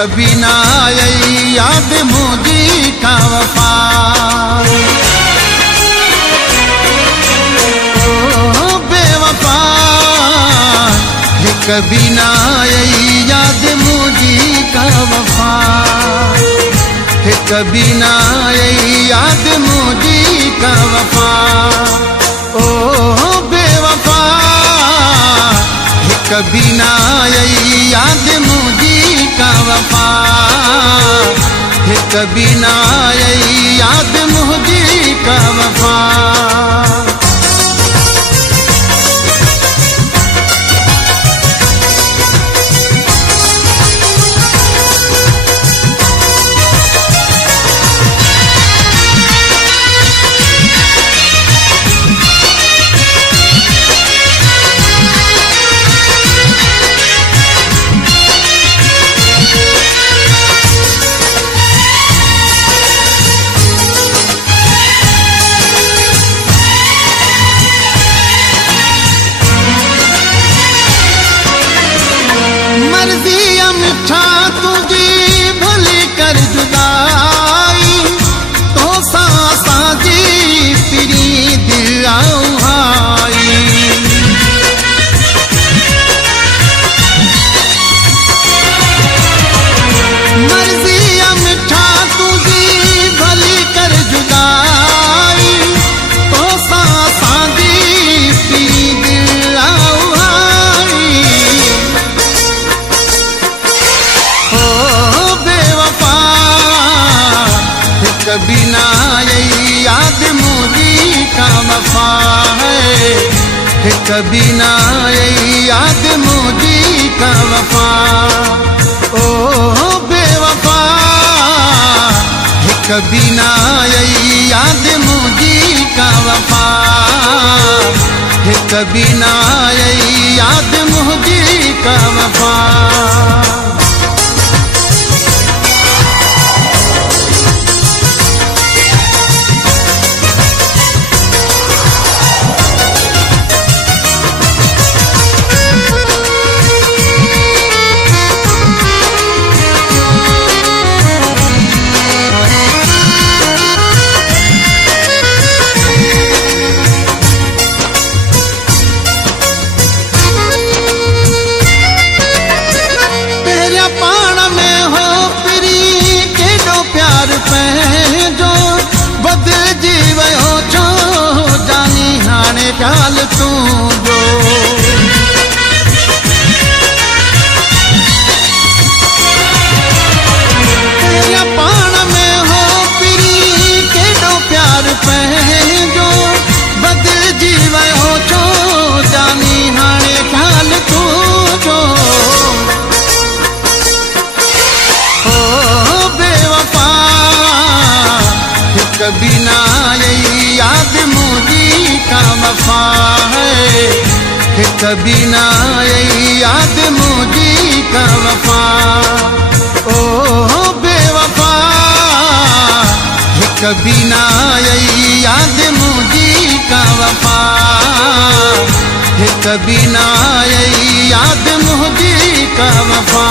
कभी ना आई याद मुझी का वफा। ओ बेवफा कभी ना आई याद मुझी का वफा। कभी ना आई याद मुझी का वफा। ओ बेवफा कभी ना आई याद मुझी का वफा। कभी ना आई याद मुझी का वफा। मिठा तुझी भली कर जुदाई तो साजी तेरी दिल आई। मर्जी मिठा तुझी भली कर जुदाई तो साजी तेरी दिल आई। कभी ना आई याद मुझी का वफा है। कभी ना आई याद मुझी का वफा। ओ बेवफा कभी ना आई याद मुझी का वफा। कभी ना आई याद मुझी का वफा। जो बदल जीवयो छो जानी हाणे ख्याल तू जो। तेरा पाण में हो पिरी केडो प्यार पंहिंजो बदल जीवयो छो जानी हाणे ख्याल तू जो। कभी ना आई याद मुझी का वफा है। कभी ना आई याद मुझी का वफा। ओ बेवफा कभी ना आई याद मुझी का वफा। कभी ना आई याद मुझी का वफा।